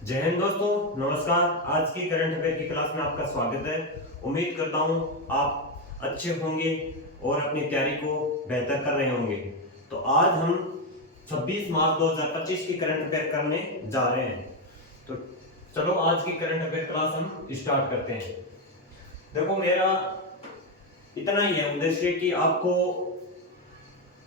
जय हिंद दोस्तों, नमस्कार। आज की करंट अफेयर की क्लास में आपका स्वागत है। उम्मीद करता हूं आप अच्छे होंगे और अपनी तैयारी को बेहतर कर रहे होंगे। तो आज हम 26 मार्च 2025 की करंट अफेयर करने जा रहे हैं। तो चलो आज की करंट अफेयर क्लास हम स्टार्ट करते हैं। देखो, मेरा इतना ही है उद्देश्य कि आपको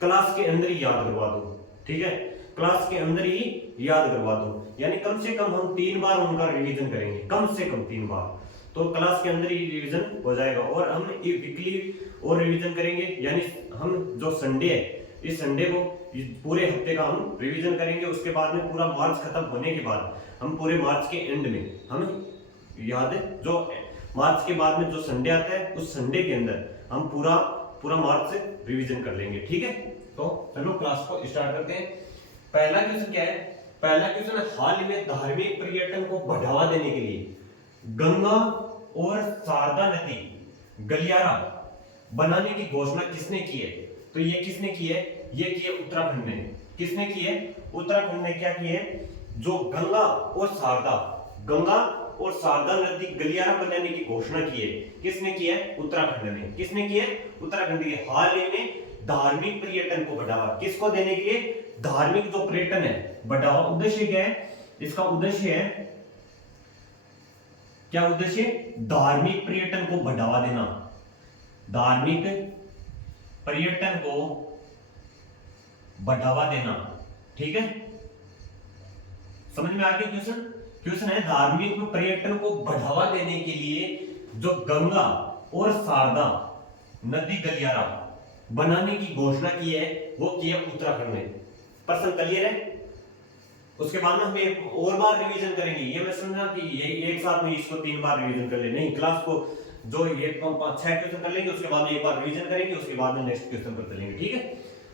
क्लास के अंदर ही याद करवा दूं। ठीक है, क्लास के अंदर ही याद करवा दूं, यानी कम से कम हम 3 बार उनका रिवीजन करेंगे, कम से कम 3 बार। तो क्लास के अंदर ही रिवीजन हो जाएगा और हम वीकली और रिवीजन करेंगे, यानी हम जो संडे है, इस संडे को पूरे हफ्ते का हम रिवीजन करेंगे। उसके बाद में पूरा मार्च खत्म होने के बाद हम पूरे मार्च के एंड में हम याद है जो मार्च के बाद में जो संडे आता है उस संडे के अंदर हम पूरा पूरा मार्च से रिवीजन कर लेंगे। ठीक है, तो चलो क्लास को स्टार्ट करते हैं। पहला क्वेश्चन क्या है? पहला क्वेश्चन है, हाल में धार्मिक पर्यटन को बढ़ावा देने के लिए गंगा और शारदा नदी गलियारा बनाने की घोषणा किसने की है? तो ये किसने की है? ये की है उत्तराखंड ने। किसने की है? उत्तराखंड ने क्या की है? जो गंगा और शारदा नदी गलियारा बनाने की घोषणा की है, किसने की है? उत्तराखंड ने। किसने की है? उत्तराखंड की। हाल ही में धार्मिक पर्यटन को बढ़ावा किसको देने के लिए? धार्मिक जो पर्यटन है बढ़ावा। उद्देश्य क्या है इसका? उद्देश्य है क्या? उद्देश्य धार्मिक पर्यटन को बढ़ावा देना। धार्मिक पर्यटन को बढ़ावा देना। ठीक है, समझ में आ गया क्वेश्चन? क्वेश्चन है, धार्मिक पर्यटन को बढ़ावा देने के लिए जो गंगा और शारदा नदी गलियारा बनाने की घोषणा की है वो की है उत्तराखंड ने। प्रश्न क्लियर है? उसके बाद में हम एक और बार रिवीजन करेंगे। ये मैं समझा कि ये एक साथ में इसको 3 बार रिवीजन कर ले, नहीं, क्लास को जो ये 5-6 क्वेश्चन कर लेंगे, उसके बाद में एक बार रिवीजन करेंगे, उसके बाद में नेक्स्ट क्वेश्चन पर चलेंगे। ठीक है,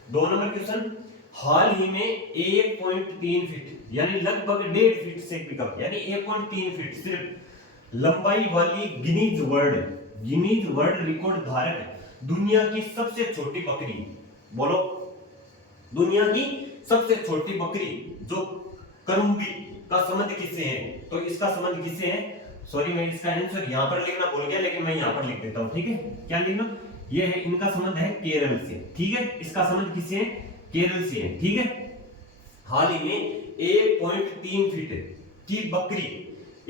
2 नंबर क्वेश्चन, हाल ही में 1.3 फीट यानी लगभग 1.5 फीट से पिकअप, यानी 1.3 फीट सिर्फ लंबाई वाली गिनीज वर्ल्ड रिकॉर्ड धारक दुनिया की सबसे छोटी बकरी, बोलो, दुनिया की सबसे छोटी बकरी जो करुंबी का संबंध किससे है? तो इसका संबंध किससे है? सॉरी, मैं इसका आंसर यहां पर लिखना भूल गया, लेकिन मैं यहां पर लिख देता हूं। ठीक है, क्या लिखना? ये है, इनका संबंध है केरल से। ठीक है, इसका संबंध किससे है? केरल से है। ठीक है, हाल ही में 1.3 फीट की बकरी,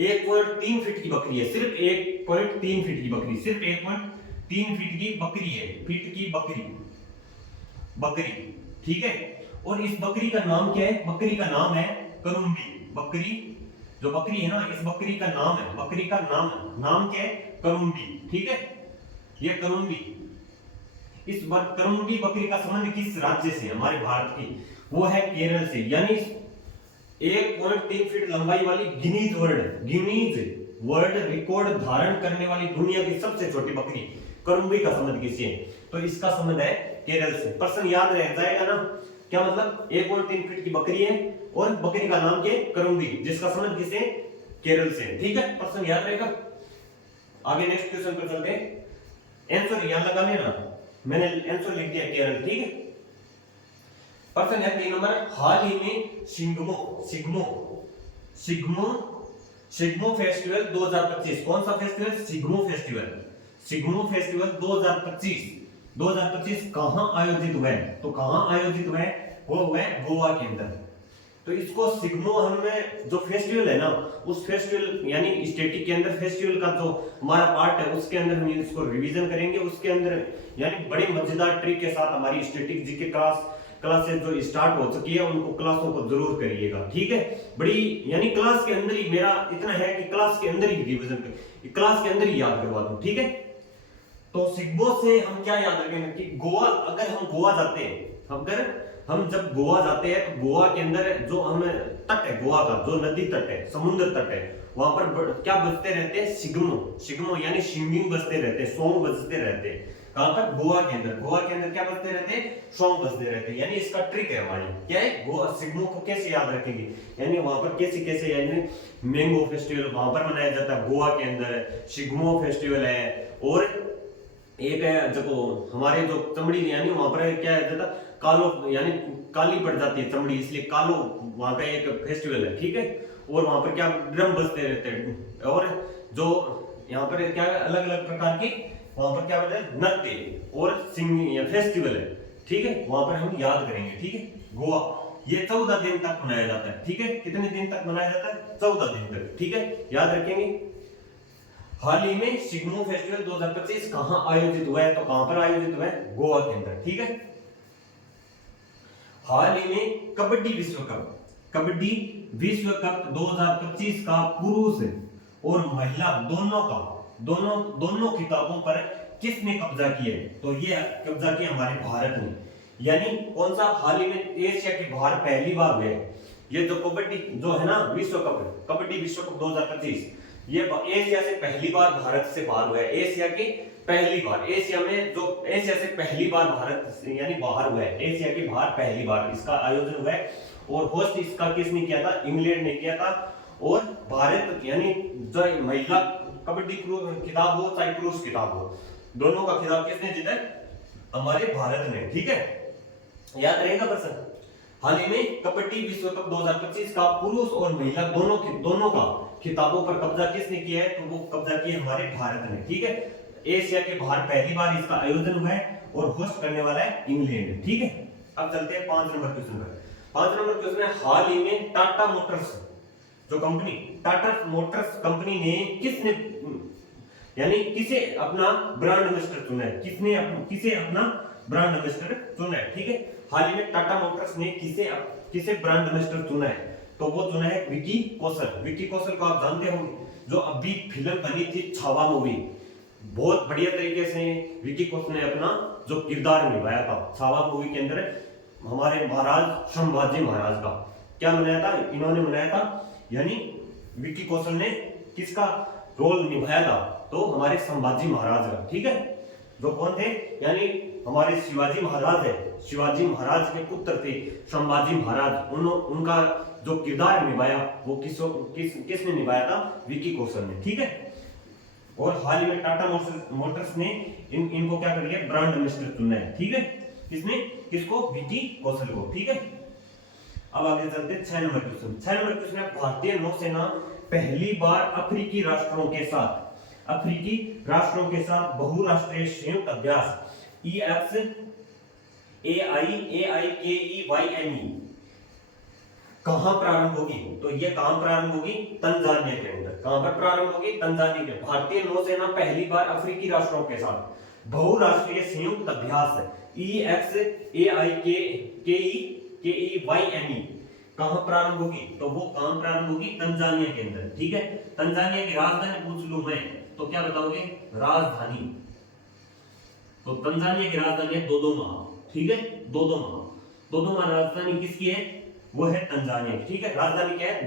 1.3 फीट की बकरी है, सिर्फ 1.3 फीट की बकरी, सिर्फ 1.3 फीट की बकरी है, फीट की बकरी। ठीक है, और इस बकरी का नाम क्या है? बकरी का नाम है करुंबी। बकरी, जो बकरी है ना, इस बकरी का नाम है, बकरी का नाम क्या है? करुंबी। ठीक है, ये करुंबी, इस करुंबी बकरी का संबंध किस राज्य से? हमारे भारत की, वो है केरल से। यानी 1.3 फीट लंबाई वाली गिनीज वर्ल्ड रिकॉर्ड धारण करने वाली दुनिया की सबसे छोटी बकरी करुंबी का संबंध किससे है? तो इसका संबंध है केरल से। प्रश्न याद रह जाएगा ना? क्या मतलब? 1.3 फीट की बकरी है और बकरी का नाम क्या है? करुंबी, जिसका संबंध किससे? केरल से। ठीक है, प्रश्न याद रहेगा। आगे नेक्स्ट क्वेश्चन पर चलते हैं। आंसर यहां लगा लेना, मैंने आंसर लिख दिया केरल। ठीक है, प्रश्न है 3 नंबर, हाल ही में सिग्मो फेस्टिवल 2025, कौन सा फेस्टिवल? सिग्मो फेस्टिवल 2025 कहां आयोजित हुआ है? तो कहां आयोजित हुआ है? वो हुआ है गोवा के अंदर। तो इसको सिग्मो, हमें जो फेस्टिवल है ना, उस फेस्टिवल यानी स्टैटिक के अंदर फेस्टिवल का जो हमारा पार्ट है उसके अंदर हम इसको रिवीजन करेंगे। उसके अंदर यानी बड़े मजेदार ट्रिक के साथ हमारी स्टैटिक जीके क्लासेस जो स्टार्ट हो चुकी है, उनको क्लासों को जरूर करिएगा। ठीक है, बड़ी यानी क्लास के अंदर ही, मेरा इतना है कि क्लास के अंदर ही रिवीजन क्लास के अंदर ही याद करवा दूं। ठीक है, तो सिग्मो से हम क्या याद रखेंगे कि गोवा, अगर हम गोवा जाते हैं, हम जब गोवा जाते हैं तो गोवा के अंदर जो हम तट है, गोवा का जो नदी तट है, समुद्र तट है, वहां पर क्या बजते रहते हैं? सिग्मो यानी सिंगिंग बजते रहते हैं, सॉन्ग बजते रहते हैं। कहां पर? गोवा के अंदर क्या बजते रहते हैं? सॉन्ग बजते रहते हैं। यानी इसका ट्रिक है हमारी, क्या है? गोवा सिग्मो को कैसे याद रखेंगे, यानी वहां पर कैसे यानी मैंगो फेस्टिवल वहां पर मनाया जाता है, गोवा के अंदर सिग्मो फेस्टिवल है। और एक है जो हमारे जो चमड़ी यानी वहां पर क्या है जाता, कालो यानी काली पड़ जाती है चमड़ी, इसलिए कालो वहां पे एक फेस्टिवल है, ठीक है। और वहां पर क्या ड्रम बजते रहते हैं, और जो यहाँ पर क्या अलग अलग प्रकार की वहां पर क्या बोलते हैं नृत्य और सिंगिंग या फेस्टिवल है, ठीक है। वहां पर हम याद करेंगे, ठीक है। गोवा ये 14 दिन तक मनाया जाता है, ठीक है। कितने दिन तक मनाया जाता है? 14 दिन तक, ठीक है, याद रखेंगे। हाल ही में शिग्मो फेस्टिवल 2025 कहां आयोजित हुआ है? तो कहां पर आयोजित हुआ है? गोवा के अंदर, ठीक है। हाल ही में कबड्डी विश्व कप, कबड्डी विश्व कप 2025 का पुरुष और महिला दोनों का दोनों खिताबों पर किसने कब्जा किया है? तो ये कब्जा किया हमारे भारत ने। यानी कौन सा? हाल ही में एशिया के बाहर पहली बार हुए। ये जो कबड्डी जो है ना विश्व कप, कबड्डी विश्व कप 2025, ये एशिया से पहली बार भारत से बाहर हुआ है। एशिया की पहली बार, एशिया में जो एशिया से पहली बार भारत यानी बाहर हुआ है, एशिया के बाहर पहली बार इसका आयोजन हुआ है। और होस्ट इसका किसने किया था? इंग्लैंड ने किया था। और भारत यानी जो महिला कबड्डी खिताब हो चाहे पुरुष खिताब हो, दोनों का खिताब किसने जीता है? हमारे भारत ने, ठीक है, याद रहेगा पर्सन। हाल ही में कबड्डी विश्व कप 2025 का पुरुष और महिला दोनों का खिताबों पर कब्जा किसने किया है? तो वो कब्जा किया हमारे भारत ने, ठीक है। एशिया के बाहर पहली बार इसका आयोजन हुआ है और होस्ट करने वाला है इंग्लैंड, ठीक है। अब चलते हैं 5 नंबर क्वेश्चन पर। 5 नंबर क्वेश्चन है, हाल ही में टाटा मोटर्स जो कंपनी, टाटा मोटर्स कंपनी ने किसने यानी किसे अपना ब्रांड एम्बेसडर चुना है? किसे अपना ब्रांड एम्बेसडर चुना है, ठीक है। हाल ही में टाटा मोटर्स ने किसे ब्रांड एम्बेसडर चुना है? तो वो चुना है विकी कौशल। विकी कौशल को आप जानते होंगे, जो अभी फिल्म बनी थी छावा मूवी, बहुत बढ़िया तरीके से विकी कौशल ने अपना जो किरदार निभाया था छावा मूवी के अंदर, हमारे महाराज संभाजी महाराज का क्या बनाया था? इन्होंने बनाया था। यानी विकी कौशल ने किसका रोल निभाया था? तो हमारे संभाजी महाराज का, ठीक है। जो कौन थे? यानी हमारे शिवाजी महाराज है, शिवाजी महाराज के पुत्र थे संभाजी महाराज। उनका जो किरदार निभाया वो किसने निभाया था? विकी कौशल ने, ठीक है। और हाल ही में टाटा मोटर्स ने इनको क्या कर लिया? ब्रांड एम्बेसडर चुना है, ठीक है। किसने? किसको? विकी कौशल को, ठीक है। अब आगे चलते हैं 6 नंबर क्वेश्चन। 6 नंबर क्वेश्चन है, भारतीय नौसेना पहली बार अफ्रीकी राष्ट्रों के साथ बहुराष्ट्रीय संयुक्त अभ्यास EXAIKEYME कहां प्रारंभ होगी? तो ये कहां प्रारंभ होगी? तंजानिया के अंदर। कहां पर प्रारंभ होगी? तंजानिया के। भारतीय नौसेना पहली बार अफ्रीकी राष्ट्रों के साथ बहुराष्ट्रीय संयुक्त अभ्यास EXAIKEYME कहां प्रारंभ होगी? तो वो कहां प्रारंभ होगी? तंजानिया के अंदर, ठीक है। तंजानिया की राजधानी पूछ लूं मैं तो क्या बताओगे? राजधानी। तो तंजानिया की राजधानी है दोदोमा, ठीक है। दोदोमा राजधानी किसकी है? वो है तंजानिया, ठीक है। राजधानी क्या है?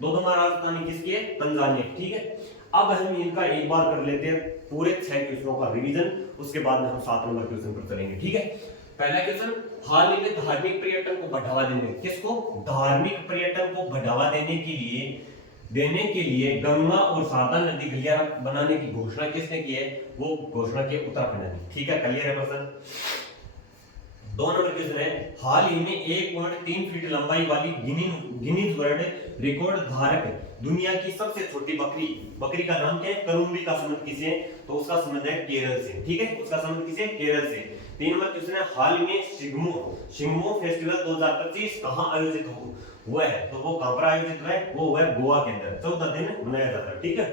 दोदोमा राजधानी किसकी है? तंजानिया, ठीक है। अब हम इनका एक बार कर लेते हैं पूरे 6 क्वेश्चनों का रिवीजन, उसके बाद में हम 7 नंबर क्वेश्चन पर चलेंगे, ठीक है। पहला क्वेश्चन, हाल ही में धार्मिक पर्यटन को बढ़ावा देने, किसको? धार्मिक पर्यटन को बढ़ावा देने के लिए गंगा और शारदा नदी गलियारा बनाने की घोषणा किसने की है? वो घोषणा की उत्तराखंड ने, ठीक है। क्लियर है पर्सन? 2 नंबर क्वेश्चन है, हाल ही में 1.3 फीट लंबाई वाली गिनीज वर्ल्ड रिकॉर्ड धारक दुनिया की सबसे छोटी बकरी का नाम क्या है? करूंबी का संबंध किसे है? तो उसका संबंध है केरल से, ठीक है। उसका संबंध किसे? केरल से। 3 नंबर क्वेश्चन है, हाल में शिग्मो फेस्टिवल 2025 कहां आयोजित हुआ है? तो वो कहां पर आयोजित हुआ है? वो हुआ है गोवा के अंदर। 14 दिन मनाया जाता है, ठीक है।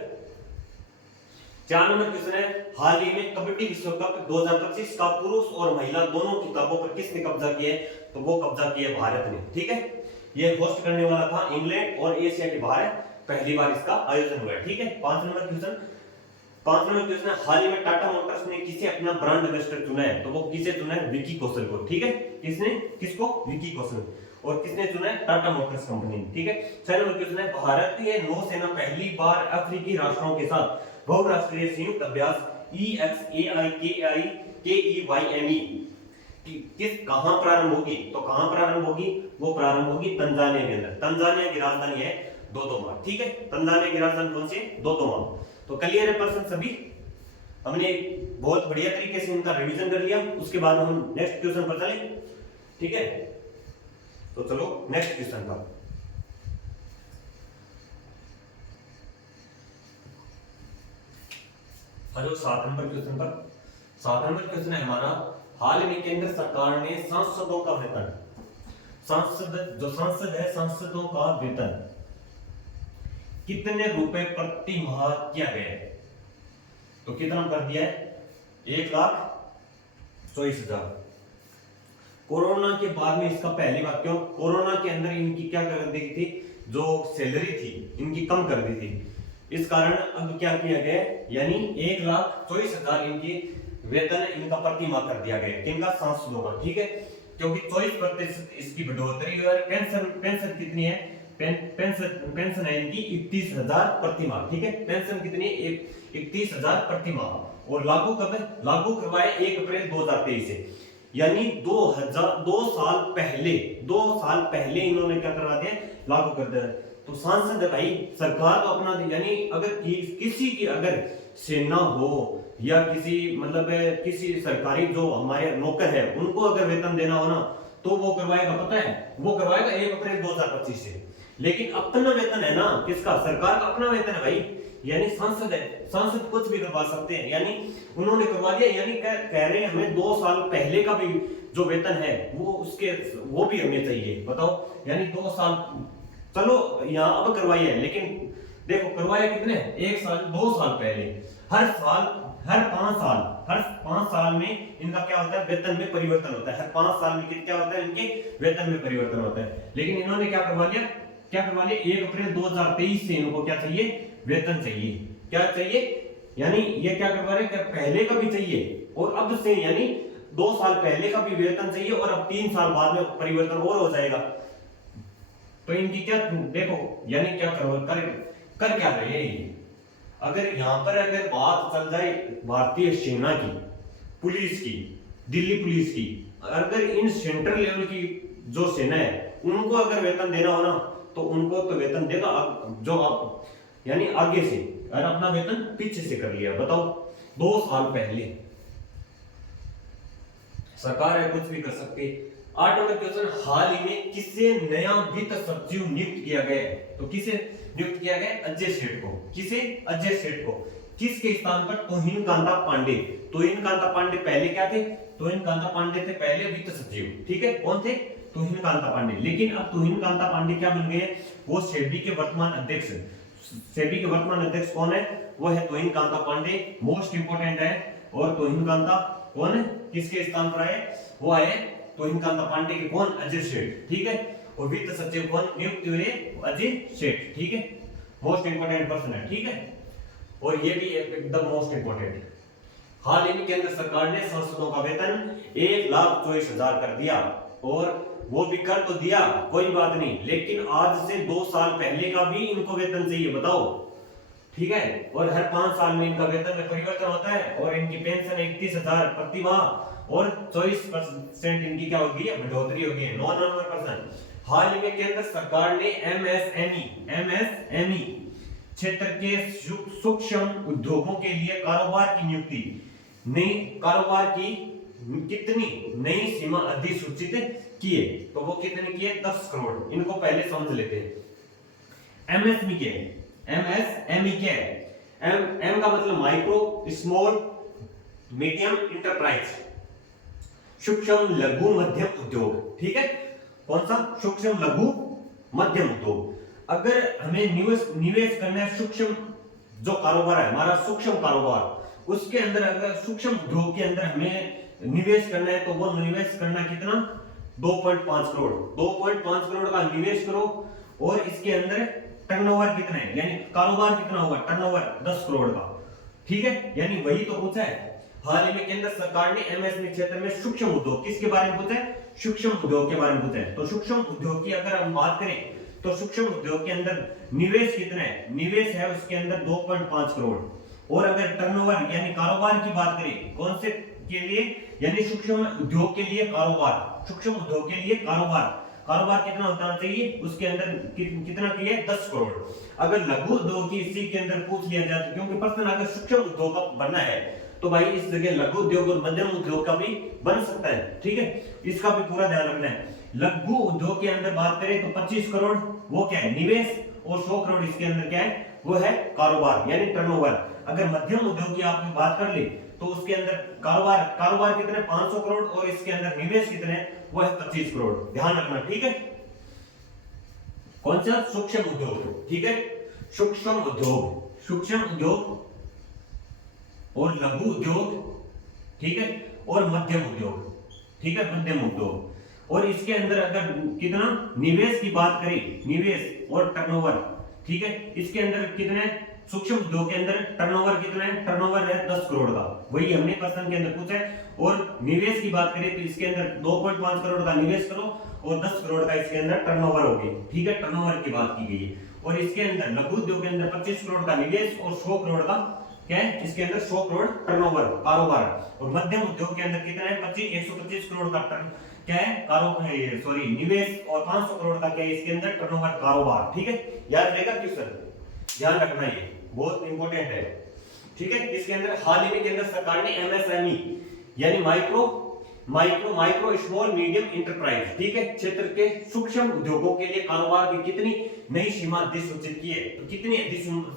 4 नंबर क्वेश्चन है, हाल ही में कबड्डी विश्व कप 2025 का पुरुष और महिला दोनों खिताबों पर किसने कब्जा किया है? तो वो कब्जा किया भारत ने, ठीक है। ये होस्ट करने वाला था इंग्लैंड और एशिया के बाहर पहली बार इसका आयोजन हुआ है, ठीक है। 5 नंबर क्वेश्चन है, हाल ही में टाटा मोटर्स ने किसे अपना ब्रांड एम्बेसडर चुना है? तो वो किसे चुना है? विकी कौशल को, ठीक है। किसको? विकी कौशल। और किसने चुना है? टाटा मोटर्स कंपनी, ठीक है। 6 नंबर क्वेश्चन है, भारतीय नौसेना पहली बार अफ्रीकी राष्ट्रों के साथ बहुराष्ट्रीय संयुक्त अभ्यास EXAIKEYME किस कहां प्रारंभ होगी? तो कहां प्रारंभ होगी? वो प्रारंभ होगी तंजानिया के अंदर। तंजानिया की राजधानी है दोदोमा, ठीक है। तंजानिया की राजधानी कौन सी है? दोदोमा। तो क्लियर है पर्सन सभी? हमने बहुत बढ़िया तरीके से इनका रिवीजन कर लिया। उसके बाद हम नेक्स्ट क्वेश्चन पर चले, ठीक है। तो चलो नेक्स्ट क्वेश्चन पर। हेलो 7 नंबर क्वेश्चन पर। 7 नंबर क्वेश्चन है हमारा, हाल में केंद्र सरकार ने सांसदों का वेतन, सांसद है, सांसदों का वेतन कितने रुपए प्रति माह किया गया है? तो कितना कर दिया है? 1,24,000। कोरोना के बाद में इसका पहली बात, क्यों कोरोना के अंदर इनकी क्या कर दी थी, जो सैलरी थी इनकी कम कर दी थी, इस कारण अब क्या किया गया, यानी 1,24,000 इनकी वेतन इनका प्रति माह कर दिया गया, किनका? सांसदों का। ठीक है, क्योंकि 24% इसकी बढ़ोतरी और पेंशन कितनी है? पेंशन है इनकी 31,000 प्रति माह। ठीक है, पेंशन कितनी है? 31,000 प्रति माह। और लागू कब है? लागू करवाए 1 अप्रैल 2023 से, यानी 2 साल पहले इन्होंने क्या करवा दिया? लागू कर दिया। तो सांसद है भाई, सरकार तो अपना, यानी अगर किसी की अगर सेना हो या किसी मतलब किसी सरकारी जो हमारे नौकर है उनको अगर वेतन देना हो ना, तो वो करवाएगा, पता है वो करवाएगा 1 अप्रैल 2025 से। लेकिन अपना वेतन है ना, किसका? सरकार का अपना वेतन है भाई, यानी सांसद है, सांसद कुछ भी करवा सकते हैं, यानी उन्होंने करवा दिया, यानी कह रहे हैं हमें 2 साल पहले का भी जो वेतन है वो भी हमें चाहिए। बताओ, यानी 2 साल, चलो यहाँ अब करवाइए, लेकिन देखो करवाया कितने? 1 साल, 2 साल पहले। हर 5 साल में इनका क्या होता है? वेतन में परिवर्तन होता है। हर 5 साल में क्या होता है? इनके वेतन में परिवर्तन होता है। लेकिन इन्होंने क्या करवा लिया? 1 अप्रैल 2023 से इनको क्या चाहिए? वेतन चाहिए। क्या चाहिए? यानी ये क्या करवा रहे हैं? पहले का भी चाहिए और अब से, यानी 2 साल पहले का भी वेतन चाहिए और अब 3 साल बाद में परिवर्तन और हो जाएगा। तो इनकी क्या देखो, यानी क्या कर क्या रहे हैं? अगर यहाँ पर अगर बात चल जाए भारतीय सेना की, पुलिस की, दिल्ली पुलिस की, अगर इन सेंट्रल लेवल की जो सेना है उनको अगर वेतन देना हो ना, तो उनको तो वेतन देगा जो आप, यानी आगे से, और अपना वेतन पीछे से कर लिया। बताओ, 2 साल पहले। सरकार है, कुछ भी कर सकती। 8 नंबर क्वेश्चन, हाल ही में किसे नया वित्त सचिव नियुक्त किया गया है? तो किसे नियुक्त किया गया? अजय सेठ को। किसे? अजय सेठ को। किसके स्थान पर? तुहिन कांता पांडे। तुहिन कांता पांडे पहले क्या थे? तुहिन कांता पांडे थे पहले वित्त सचिव। ठीक है, कौन थे? तुहिन कांता पांडे। लेकिन अब तुहिन कांता पांडे क्या बन गए? वो सेबी के वर्तमान अध्यक्ष। सेबी के वर्तमान अध्यक्ष कौन है? वो है तुहिन कांता पांडे, मोस्ट इंपोर्टेंट है। और तुहिन कांता कौन है? किसके स्थान पर आए? वो आए तुहिन कांता पांडे के कौन? अजय सेठ। ठीक है, और वित्त सचिव कौन नियुक्त हुए? अजय सेठ। ठीक है, मोस्ट इंपोर्टेंट पर्सन है। ठीक है, और ये भी एकदम मोस्ट इंपोर्टेंट। हाल ही में केंद्र सरकार ने सांसदों का वेतन 1,24,000 कर दिया, और वो भी कर तो दिया, कोई बात नहीं, लेकिन आज से 2 साल पहले का भी इनको वेतन चाहिए। बताओ, ठीक है, और हर 5 साल में इनका वेतन में परिवर्तन होता है, और इनकी पेंशन 31,000 प्रति माह, और 24% इनकी क्या होगी? बढ़ोतरी होगी, 9% हाल ही में केंद्र सरकार ने एमएसएमई क्षेत्र के सूक्ष्म उद्योगों के लिए कारोबार की नियुक्ति, नई कारोबार की कितनी नई सीमा अधिसूचित किए? तो वो कितने किए? 10 करोड़। इनको पहले समझ लेते हैं। एमएसएमई के, एमएसएमई के, एम का मतलब माइक्रो, स्मॉल, मीडियम इंटरप्राइज, सूक्ष्म लघु मध्यम उद्योग। ठीक है, कौन सा? सूक्ष्म लघु मध्यम उद्योग। अगर हमें निवेश करना है, सूक्ष्म जो कारोबार है हमारा, सूक्ष्म कारोबार, उसके अंदर अगर सूक्ष्म उद्योग के अंदर हमें निवेश करना है, तो वो निवेश करना कितना? 2.5 करोड़। 2.5 करोड़ का निवेश करो, और इसके अंदर टर्नओवर कितना है, यानी कारोबार कितना होगा? टर्नओवर 10 करोड़ का। ठीक है, यानी वही तो पूछा है। हाल ही में केंद्र सरकार ने एमएसएमई क्षेत्र में सूक्ष्म उद्योग, किसके बारे में पूछा है? सूक्ष्म उद्योग के बारे में पूछा है। तो सूक्ष्म उद्योग की अगर हम बात करें, तो सूक्ष्म उद्योग के अंदर निवेश कितना है? निवेश है उसके अंदर 2.5 करोड़। और अगर टर्नओवर यानी कारोबार की बात करें, कौन से के लिए? यानी सूक्ष्म उद्योग के लिए कारोबार, सूक्ष्म उद्योग के लिए कारोबार, कारोबार कितना होना चाहिए? उसके अंदर कितना किया? 10 करोड़। अगर लघु उद्योग की इसी के अंदर पूछ लिया जाए, क्योंकि प्रश्न अगर सूक्ष्म उद्योग का बनना है, तो भाई इस जगह लघु उद्योग और मध्यम उद्योग का भी बन सकता है। ठीक है, इसका भी पूरा ध्यान रखना है। लघु उद्योग के अंदर बात करें तो 25 करोड़ वो क्या है निवेश, और 100 करोड़ इसके अंदर क्या है वो है कारोबार यानी टर्नओवर। अगर मध्यम उद्योग की आप बात कर ले तो उसके अंदर कारोबार कितने 500 करोड़ और इसके अंदर निवेश कितने वो है 25 करोड़। ध्यान रखना, ठीक है। कौन सा सूक्ष्म उद्योग, ठीक है, सूक्ष्म उद्योग और लघु उद्योग, ठीक है, और मध्यम उद्योग, ठीक है, मध्यम उद्योग। और इसके अंदर अगर कितना निवेश की बात करें, निवेश और टर्नओवर, ठीक है, इसके अंदर कितने सूक्ष्म उद्योग के अंदर टर्नओवर कितना है, टर्नओवर है 10 करोड़ का, वही हमने प्रश्न के अंदर पूछा है। और निवेश की बात करें तो इसके अंदर 2.5 करोड़ का निवेश करो और 10 करोड़ का इसके अंदर टर्नओवर होगी, ठीक है, टर्नओवर की बात की गई है। और इसके अंदर लघु उद्योग के अंदर 25 करोड़ का निवेश और 100 करोड़ का क्या है, इसके अंदर 100 करोड़ टर्नओवर कारोबार। और मध्यम उद्योग के अंदर कितना है 125 करोड़ का टर्न क्या है कारोबार, सॉरी निवेश, और 500 करोड़ का क्या है इसके अंदर टर्नओवर कारोबार, ठीक है। याद रहेगा क्वेश्चन, ध्यान रखना, ये बहुत इंपॉर्टेंट है, ठीक है। इसके अंदर हाल ही में केंद्र सरकार ने एमएसएमई यानी माइक्रो स्मॉल मीडियम इंटरप्राइज, ठीक है, क्षेत्र के सूक्ष्म उद्योगों के लिए कारोबार की कितनी नई सीमा अधिसूचित की है, तो कितनी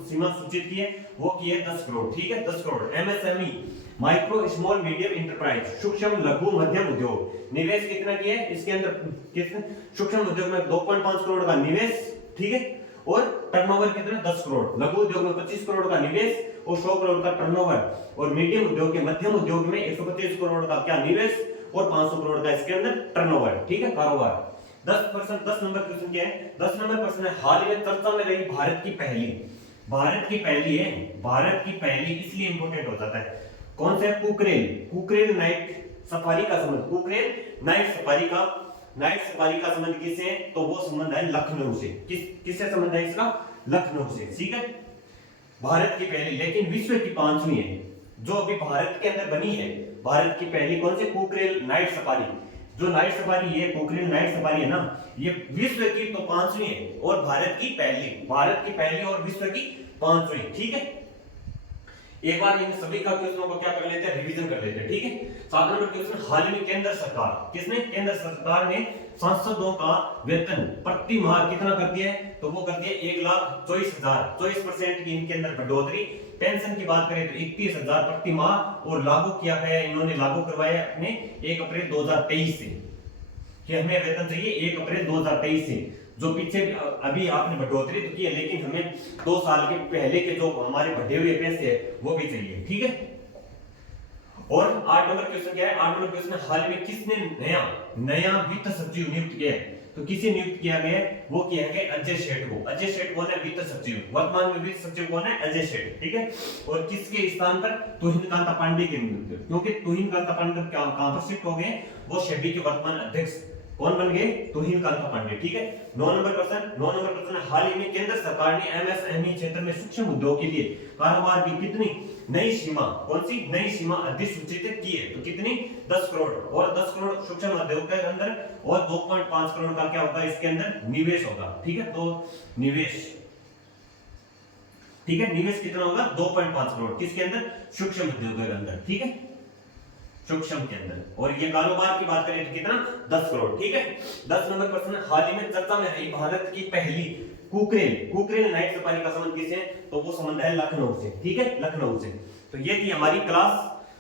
सीमा सूचित की है वो की है 10 करोड़, ठीक है, 10 crore. MSME micro small medium enterprise सूक्ष्म लघु मध्यम उद्योग, निवेश कितना किया है इसके अंदर, कितने सूक्ष्म उद्योग में 2.5 करोड़ का निवेश, ठीक है, और टर्नओवर कितना 10 करोड़, लघु उद्योग में 25 करोड़ का निवेश और 100 करोड़ का टर्नओवर, और मीडियम उद्योग के मध्यम उद्योग में 125 करोड़ का क्या निवेश और 500 करोड़ का इसके अंदर टर्नओवर, ठीक है, कारोबार। 10 नंबर क्वेश्चन क्या है, 10 नंबर प्रश्न है हाल ही में चर्चा में रही भारत की पहली है, भारत की पहली इसलिए इंपॉर्टेंट हो जाता है, कौन सा है, कुकरेल नाइट सफारी का संबंध, कुकरेल नाइट सफारी का संबंध किससे है, तो वो संबंध है लखनऊ से, किससे संबंध है इसका, लखनऊ से, ठीक है। भारत की पहली, लेकिन विश्व की 5वीं है जो अभी भारत के अंदर बनी है, भारत की पहली कौन सी, कुकरेल नाइट सफारी, जो नाइट सफारी है कुकरेल नाइट सफारी है ना, ये विश्व की तो 5वीं है और भारत की पहली और विश्व की 5वीं, ठीक है। एक बार इन सभी का क्वेश्चनों को क्या कर लेते हैं, रिवीजन कर लेते हैं, ठीक है। 7 नंबर क्वेश्चन, हाल ही में केंद्र सरकार ने सांसदों का वेतन प्रति माह कितना कर दिया है, तो वो कर दिया 1,24,000, 24% की इनके अंदर बढ़ोतरी। पेंशन की बात करें तो 31,000 प्रति माह, और लागू किया गया, इन्होंने लागू करवाया अपने 1 अप्रैल 2023 से, कि हमें वेतन चाहिए 1 अप्रैल 2023 से, जो पीछे अभी आपने बढ़ोतरी तो की है लेकिन हमें 2 साल के पहले के जो हमारे बढ़े हुए पैसे हैं वो भी चाहिए, ठीक है। और 8 नंबर क्वेश्चन क्या है, 8 नंबर क्वेश्चन, हाल में किसने नया वित्त सचिव नियुक्त किया है, तो किसे नियुक्त किया गया है, वो किया गया अजय सेठ को। अजय सेठ कौन है, वित्त सचिव, वर्तमान में वित्त सचिव कौन है, अजय सेठ, ठीक है। और किसके स्थान पर, तुहिन कांता पांडे के नियुक्त, क्योंकि तुहिन कांता पांडे कहां पर शिफ्ट हो गए, वो सेबी के वर्तमान अध्यक्ष कौन बन गए, तुहिन कांता पांडे, ठीक है। 9 नंबर प्रश्न, हाल ही में केंद्र सरकार ने एमएसएमई क्षेत्र में सूक्ष्म उद्योग के लिए कारोबार की कितनी नई सीमा, कौन सी नई सीमा अधिसूचित की है, तो कितनी 10 करोड़, और 10 करोड़ सूक्ष्म उद्योग के अंदर, और 2.5 करोड़ का क्या होगा इसके अंदर निवेश होगा, ठीक है। तो निवेश, ठीक है, निवेश कितना होगा 2.5 करोड़, किसके अंदर, सूक्ष्म उद्योग के अंदर, ठीक है, सूक्ष्म के अंदर। और ये कारोबार की बात करें तो कितना 10 करोड़, ठीक है। 10 नंबर प्रश्न, हाल ही में चर्चा में रही भारत की पहली कुकरेल नाइट सफारी का संबंध किससे, तो वो संबंध है लखनऊ से, ठीक है, लखनऊ से। तो ये थी हमारी क्लास,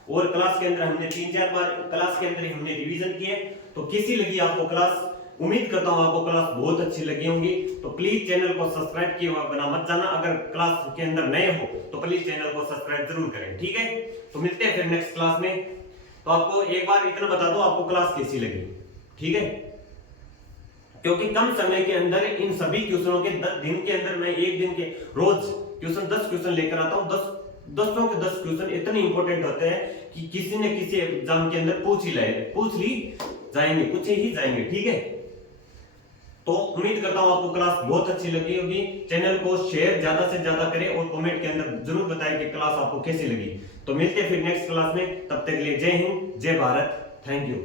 और क्लास के अंदर हमने 3-4 बार क्लास के अंदर ही हमने रिवीजन किए। तो कैसी लगी आपको क्लास, उम्मीद करता हूं आपको क्लास बहुत अच्छी लगी होंगी। तो प्लीज चैनल को सब्सक्राइब किए बना मत जाना, अगर क्लास के अंदर नए हो तो प्लीज चैनल को सब्सक्राइब जरूर करें, ठीक है। तो मिलते हैं फिर नेक्स्ट क्लास में। तो आपको एक बार इतना बता दो आपको क्लास कैसी लगी, ठीक है, क्योंकि कम समय के अंदर इन सभी क्वेश्चनों के 10 दिन के अंदर मैं एक दिन के रोज 10 क्वेश्चन लेकर आता हूं। 10 के 10 क्वेश्चन इतने इंपॉर्टेंट होते हैं कि किसी न किसी एग्जाम के अंदर पूछ ही जाएंगे, ठीक है। तो उम्मीद करता हूं आपको क्लास बहुत अच्छी लगी होगी। चैनल को शेयर ज्यादा से ज्यादा करें और कमेंट के अंदर जरूर बताएं कि क्लास आपको कैसी लगी। तो मिलते हैं फिर नेक्स्ट क्लास में, तब तक के लिए जय हिंद, जय भारत, थैंक यू।